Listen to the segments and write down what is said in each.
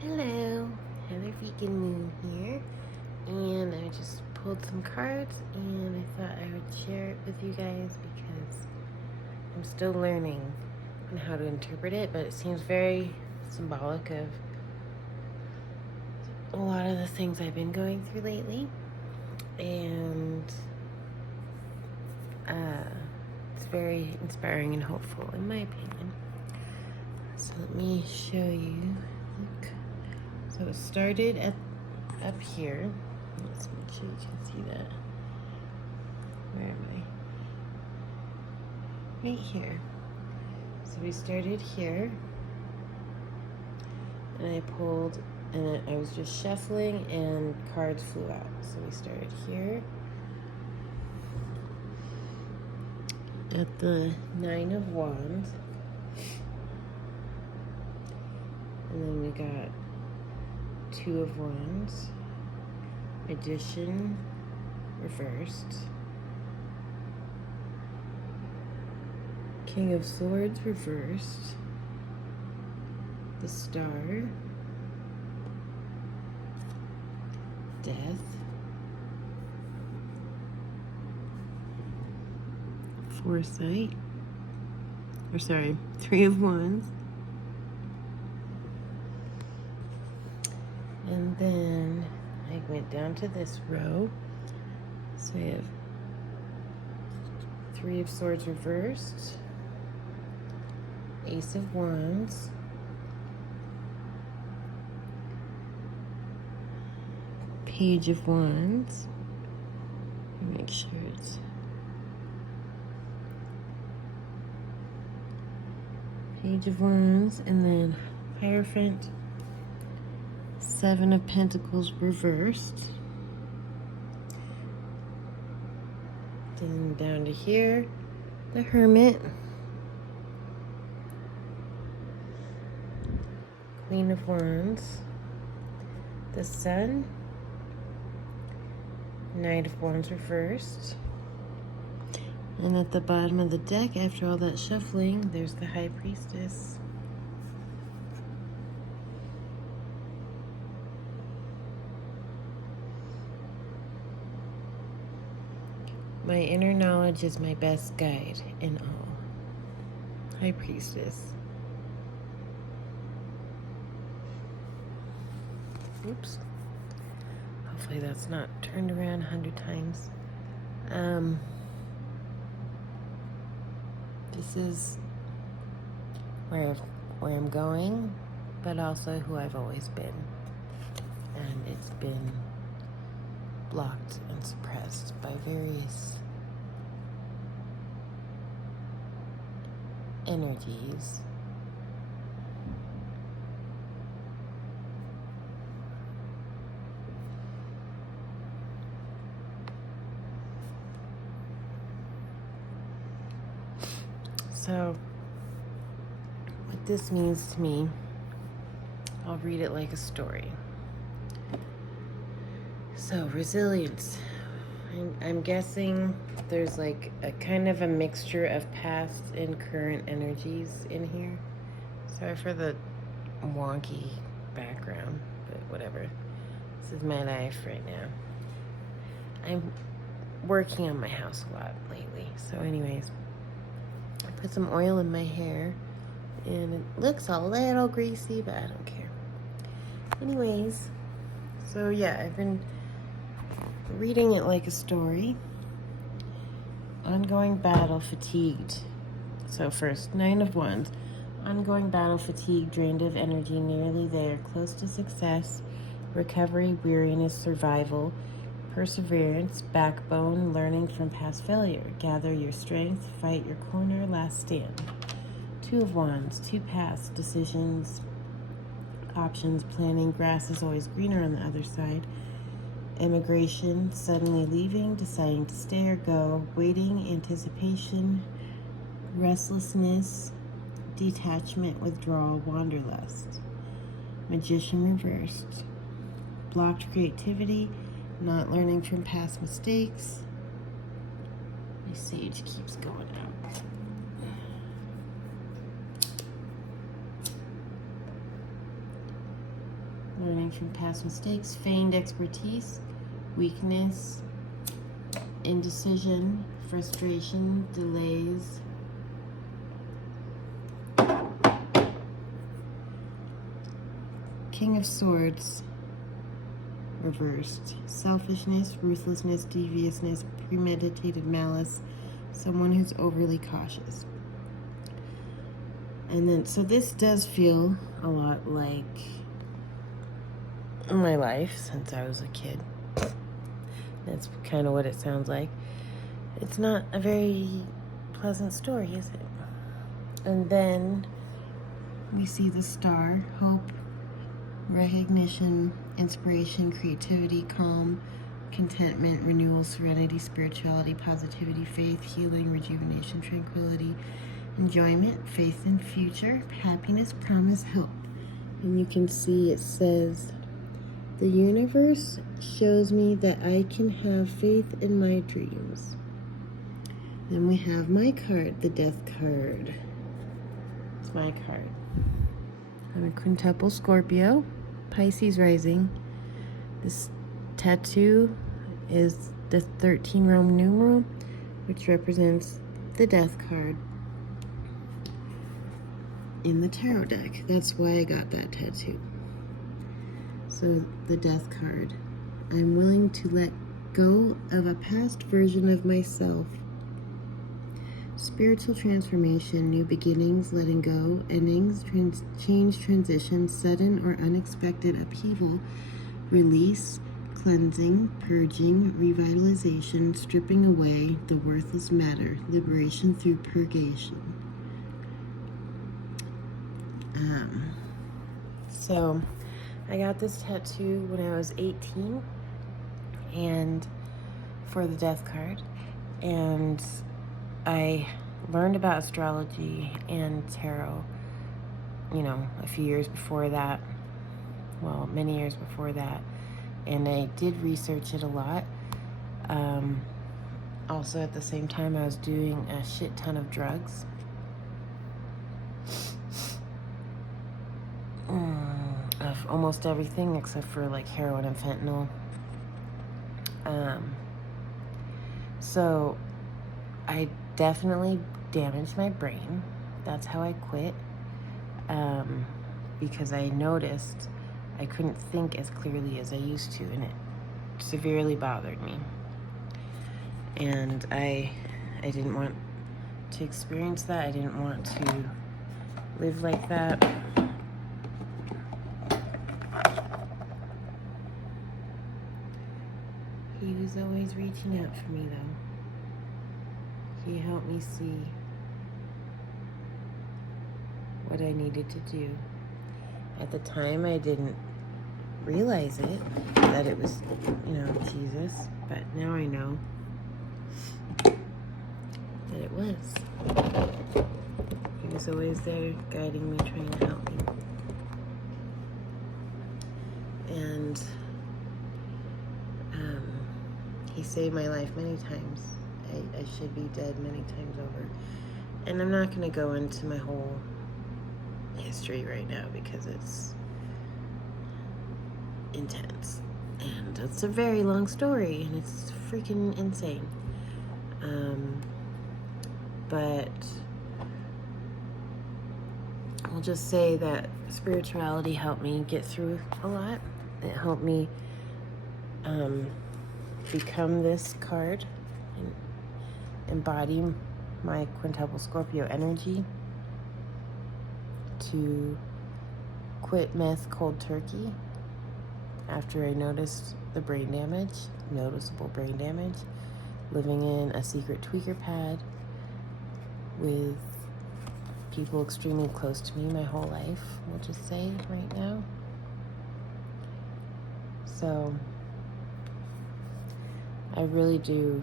Hello, Heather Vegan Moon here, and I just pulled some cards and I thought I would share it with you guys because I'm still learning on how to interpret it, but it seems very symbolic of a lot of the things I've been going through lately, and it's very inspiring and hopeful in my opinion. So let me show you. Look. So it started up here. Let's make sure you can see that. Where am I? Right here. So we started here, and I pulled, and I was just shuffling, and cards flew out. So we started here at the Nine of Wands, and then we got Two of Wands, Magician reversed, King of Swords reversed, the Star, Death, Foresight, Three of Wands, and then I went down to this row. So I have Three of Swords reversed, Ace of Wands, Page of Wands. Make sure it's Page of Wands, and then Hierophant, Seven of Pentacles reversed. Then down to here, the Hermit, Queen of Wands, the Sun, Knight of Wands reversed. And at the bottom of the deck, after all that shuffling, there's the High Priestess. My inner knowledge is my best guide in all. High Priestess. Oops. Hopefully that's not turned around 100 times. This is where I'm going, but also who I've always been. And it's been blocked and suppressed by various energies. So, what this means to me, I'll read it like a story. So, resilience. I'm guessing there's like a kind of a mixture of past and current energies in here. Sorry for the wonky background, but whatever. This is my life right now. I'm working on my house a lot lately. So anyways, I put some oil in my hair and it looks a little greasy, but I don't care. Anyways, so yeah, I've been reading it like a story. Ongoing battle fatigued. So first, Nine of Wands. Ongoing battle fatigue, drained of energy, nearly there, close to success, recovery, weariness, survival, perseverance, backbone, learning from past failure. Gather your strength, fight your corner, last stand. Two of Wands, two past decisions, options, planning, grass is always greener on the other side. Immigration, suddenly leaving, deciding to stay or go, waiting, anticipation, restlessness, detachment, withdrawal, wanderlust. Magician reversed. Blocked creativity, not learning from past mistakes. My sage keeps going out. learning from past mistakes, feigned expertise, weakness, indecision, frustration, delays, King of Swords, reversed, selfishness, ruthlessness, deviousness, premeditated malice, someone who's overly cautious. And then, so this does feel a lot like my life since I was a kid. That's kind of what it sounds like. It's not a very pleasant story, is it? And then we see the star, hope, recognition, inspiration, creativity, calm, contentment, renewal, serenity, spirituality, positivity, faith, healing, rejuvenation, tranquility, enjoyment, faith in future, happiness, promise, hope. And you can see it says, the universe shows me that I can have faith in my dreams. Then we have my card, the death card. It's my card. I'm a quintuple Scorpio, Pisces rising. This tattoo is the 13 Roman numeral, which represents the death card in the tarot deck. That's why I got that tattoo. So the death card. I'm willing to let go of a past version of myself. Spiritual transformation, new beginnings, letting go, endings, change, transition, sudden or unexpected upheaval, release, cleansing, purging, revitalization, stripping away the worthless matter, liberation through purgation. So I got this tattoo when I was 18 and for the death card, and I learned about astrology and tarot, you know, a few years before that, well, many years before that, and I did research it a lot. Also at the same time, I was doing a shit ton of drugs. Of almost everything except for like heroin and fentanyl. So I definitely damaged my brain. That's how I quit. Because I noticed I couldn't think as clearly as I used to, and it severely bothered me. And I didn't want to experience that. I didn't want to live like that. He was always reaching out for me, though. He helped me see what I needed to do. At the time, I didn't realize it, that it was, you know, Jesus, but now I know that it was. He was always there, guiding me, trying to help me. And he saved my life many times. I should be dead many times over. And I'm not going to go into my whole history right now because it's intense. And it's a very long story, and it's freaking insane. But I'll just say that spirituality helped me get through a lot. It helped me become this card and embody my quintuple Scorpio energy, to quit meth cold turkey after I noticed the brain damage, noticeable brain damage, living in a secret tweaker pad with people extremely close to me my whole life, we'll just say right now. So I really do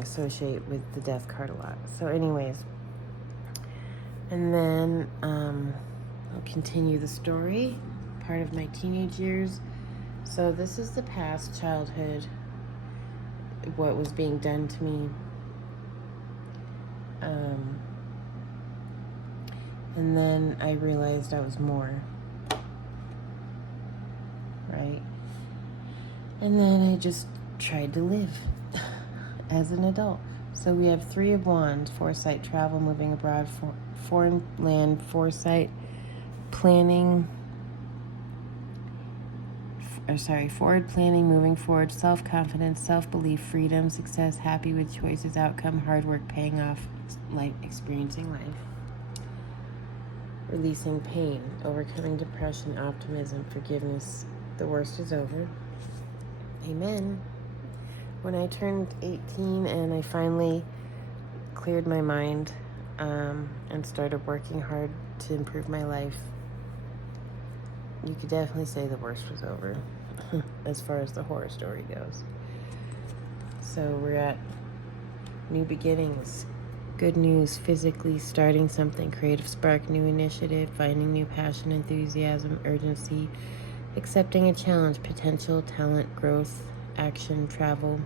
associate with the death card a lot. So anyways, and then I'll continue the story, part of my teenage years. So this is the past childhood, what was being done to me. And then I realized I was more, right? And then I just tried to live as an adult. So we have 3 of Wands: foresight, travel, moving abroad, foreign land, foresight, planning, forward planning, moving forward, self-confidence, self-belief, freedom, success, happy with choices, outcome, hard work, paying off, life, experiencing life, releasing pain, overcoming depression, optimism, forgiveness. The worst is over. Amen. When I turned 18 and I finally cleared my mind and started working hard to improve my life, you could definitely say the worst was over as far as the horror story goes. So we're at new beginnings, good news, physically starting something, creative spark, new initiative, finding new passion, enthusiasm, urgency, accepting a challenge, potential, talent, growth, action, travel,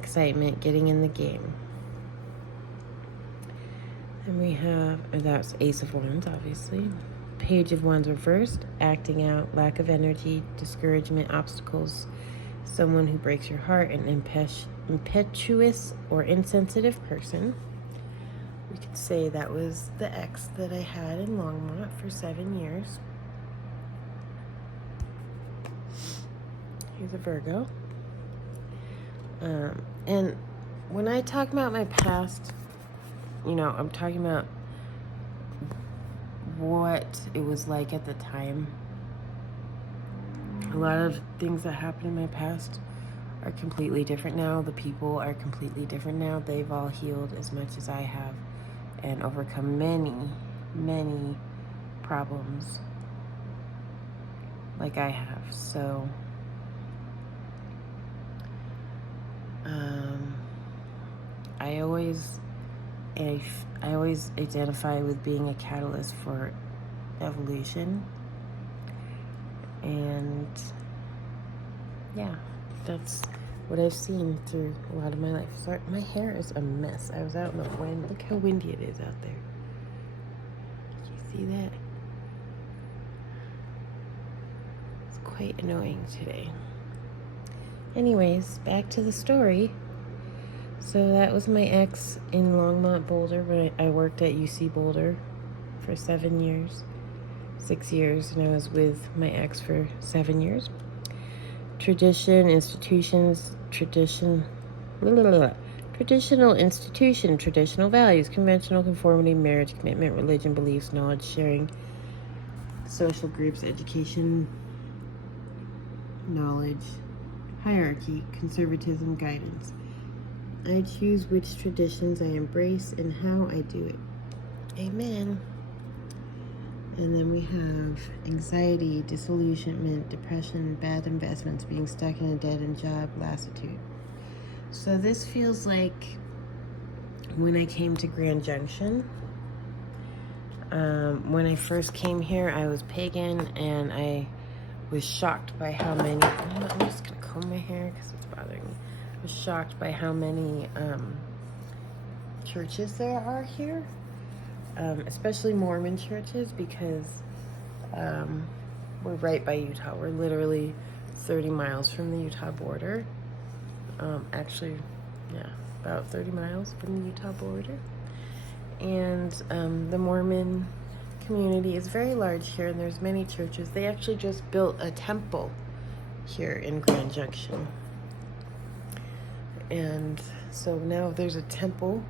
excitement, getting in the game. And we have, that's Ace of Wands, obviously. Page of Wands reversed, acting out, lack of energy, discouragement, obstacles, someone who breaks your heart, an impetuous or insensitive person. We could say that was the ex that I had in Longmont for 7 years. He's a Virgo. And when I talk about my past, I'm talking about what it was like at the time. A lot of things that happened in my past are completely different now. The people are completely different now. They've all healed as much as I have and overcome many, many problems like I have. So, I always identify with being a catalyst for evolution. And yeah, that's what I've seen through a lot of my life. Sorry, my hair is a mess. I was out in the wind. Look how windy it is out there. Do you see that? It's quite annoying today. Anyways, back to the story. So that was my ex in Longmont, Boulder, when I worked at UC Boulder for 7 years, 6 years, and I was with my ex for 7 years. Traditional institution, traditional values, conventional conformity, marriage, commitment, religion, beliefs, knowledge sharing, social groups, education, knowledge, hierarchy, conservatism, guidance. I choose which traditions I embrace and how I do it. Amen. And then we have anxiety, disillusionment, depression, bad investments, being stuck in a dead-end job, lassitude. So this feels like when I came to Grand Junction. When I first came here, I was pagan, and I was shocked by how many... I'm just going to comb my hair because it's bothering me. I was shocked by how many churches there are here. Especially Mormon churches, because we're right by Utah. We're literally 30 miles from the Utah border. Actually, yeah, about 30 miles from the Utah border. And the Mormon community is very large here, and there's many churches. They actually just built a temple here in Grand Junction. And so now there's a temple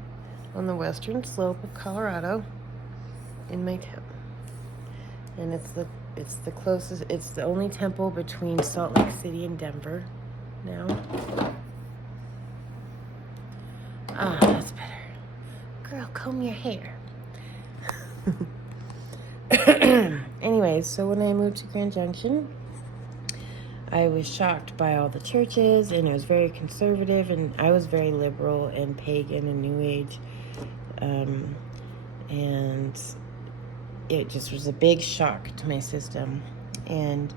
on the western slope of Colorado in my town. And it's the closest, it's the only temple between Salt Lake City and Denver now. Ah, that's better. Girl, comb your hair. Anyways, so when I moved to Grand Junction, I was shocked by all the churches, and it was very conservative, and I was very liberal and pagan and New Age. And it just was a big shock to my system. And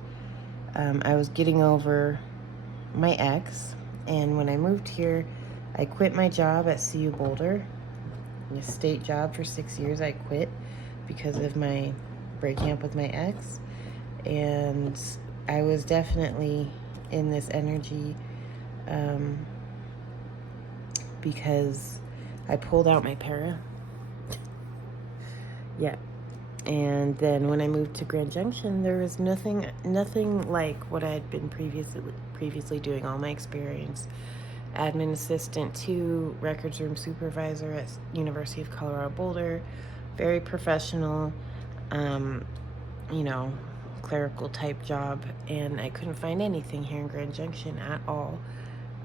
I was getting over my ex, and when I moved here, I quit my job at CU Boulder, a state job for 6 years. I quit because of my breaking up with my ex. And I was definitely in this energy because I pulled out my para. Yeah. And then when I moved to Grand Junction, there was nothing like what I had been previously doing. All my experience, admin assistant to records room supervisor at University of Colorado Boulder, very professional, clerical type job, and I couldn't find anything here in Grand Junction at all.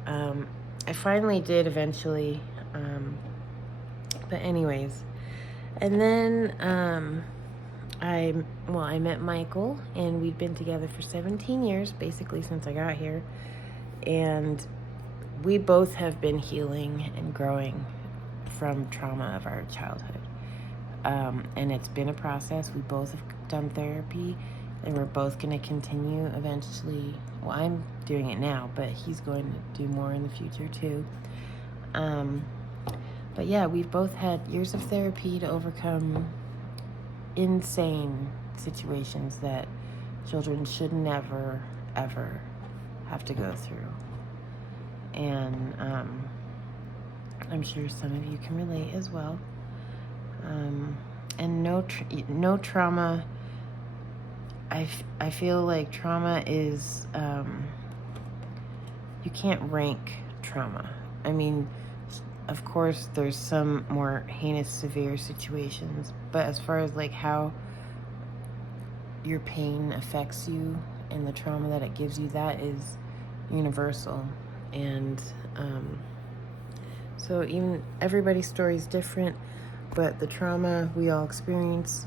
I finally did eventually, but anyways, and then I met Michael, and we'd been together for 17 years, basically since I got here, and we both have been healing and growing from trauma of our childhood. And it's been a process. We both have done therapy, and we're both going to continue eventually. Well, I'm doing it now, but he's going to do more in the future too. But yeah, we've both had years of therapy to overcome insane situations that children should never, ever have to go through. And I'm sure some of you can relate as well. And no trauma. I feel like trauma is, you can't rank trauma. I mean, of course, there's some more heinous, severe situations, but as far as like how your pain affects you and the trauma that it gives you, that is universal. And so even everybody's story is different, but the trauma we all experience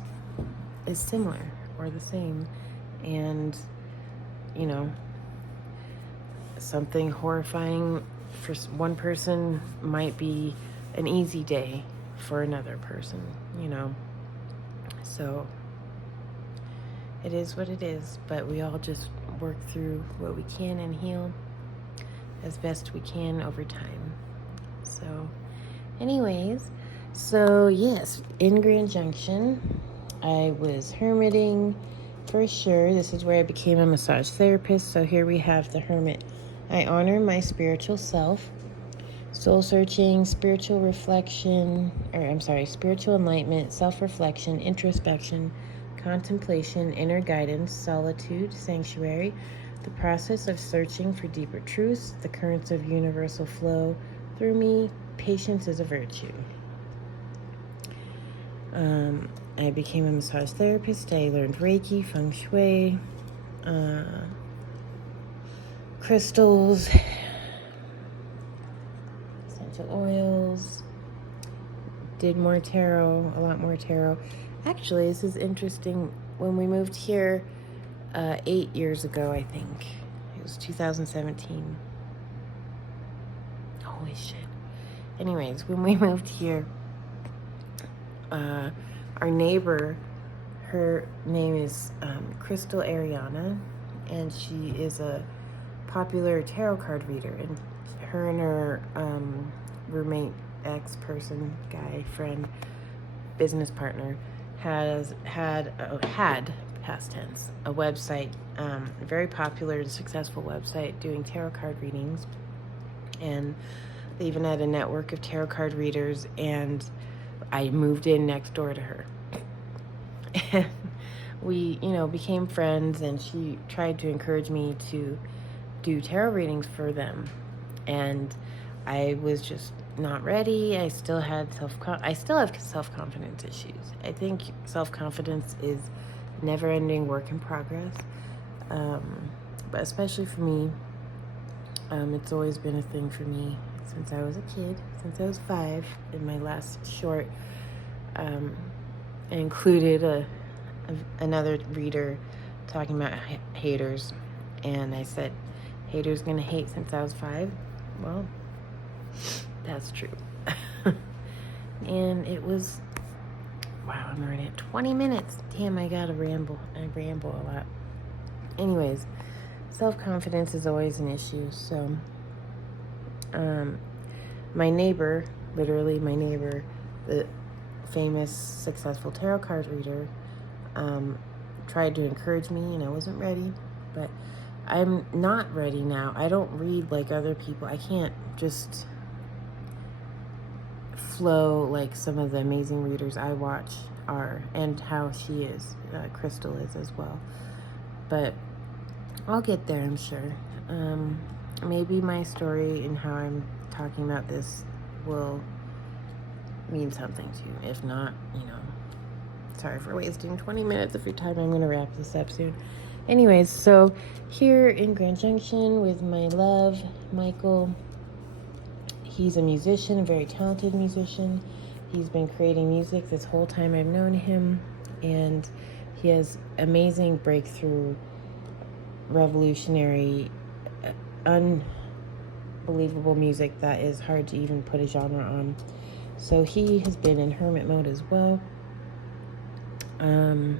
is similar or the same. And, something horrifying for one person might be an easy day for another person, So it is what it is, but we all just work through what we can and heal as best we can over time. So anyways, yes, in Grand Junction, I was hermiting for sure. This is where I became a massage therapist. So here we have the hermit. I honor my spiritual self, soul searching, spiritual enlightenment, self-reflection, introspection, contemplation, inner guidance, solitude, sanctuary, the process of searching for deeper truths, the currents of universal flow through me, patience is a virtue. I became a massage therapist. I learned Reiki, Feng Shui, crystals, essential oils, did more tarot, a lot more tarot. Actually, this is interesting. When we moved here 8 years ago, I think, it was 2017. Holy shit. Anyways, when we moved here, our neighbor, her name is Crystal Ariana, and she is a popular tarot card reader, and her roommate, ex-person, guy, friend, business partner, had past tense, a website, a very popular and successful website doing tarot card readings, and they even had a network of tarot card readers, and I moved in next door to her. And we, became friends, and she tried to encourage me to do tarot readings for them. And I was just not ready. I still have self-confidence issues. I think self-confidence is never-ending work in progress. But especially for me, it's always been a thing for me since I was a kid, since I was 5. In my last short, I included another reader talking about haters, and I said, haters gonna hate since I was 5. Well, that's true. And it was, wow, I'm already at 20 minutes. Damn, I gotta ramble. I ramble a lot. Anyways, self-confidence is always an issue. So, my neighbor, literally my neighbor, famous, successful tarot card reader tried to encourage me, and I wasn't ready, but I'm not ready now. I don't read like other people. I can't just flow like some of the amazing readers I watch are, and how she is, Crystal is as well. But I'll get there, I'm sure. Maybe my story and how I'm talking about this will mean something to you. If not, you know, sorry for wasting 20 minutes of your time. I'm going to wrap this up soon. Anyways, so here in Grand Junction with my love, Michael. He's a musician, a very talented musician. He's been creating music this whole time I've known him, and he has amazing breakthrough, revolutionary, unbelievable music that is hard to even put a genre on. So he has been in hermit mode as well. And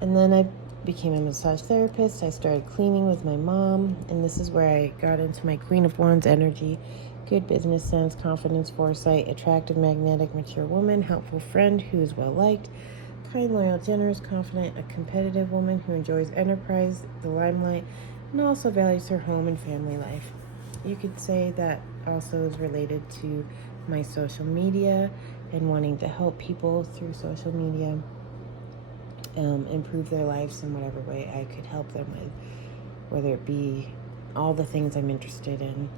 then I became a massage therapist. I started cleaning with my mom, and this is where I got into my Queen of Wands energy. Good business sense, confidence, foresight, attractive, magnetic, mature woman, helpful friend who is well liked, kind, loyal, generous, confident, a competitive woman who enjoys enterprise, the limelight, and also values her home and family life. You could say that also is related to my social media and wanting to help people through social media, improve their lives in whatever way I could help them with, whether it be all the things I'm interested in.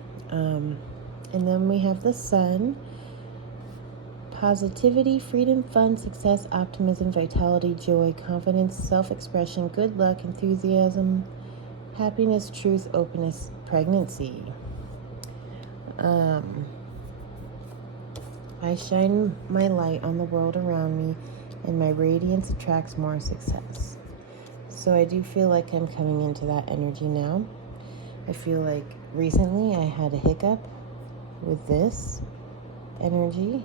And then we have the sun. Positivity, freedom, fun, success, optimism, vitality, joy, confidence, self-expression, good luck, enthusiasm, happiness, truth, openness, pregnancy. I shine my light on the world around me, and my radiance attracts more success. So I do feel like I'm coming into that energy now. I feel like recently I had a hiccup with this energy.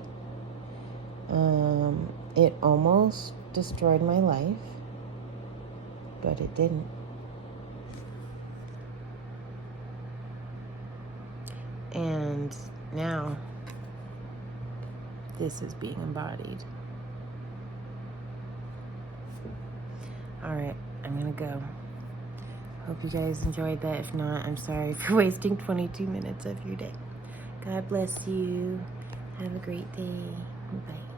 It almost destroyed my life, but it didn't. And now this is being embodied. All right, I'm gonna go. Hope you guys enjoyed that. If not, I'm sorry for wasting 22 minutes of your day. God bless you. Have a great day. Bye.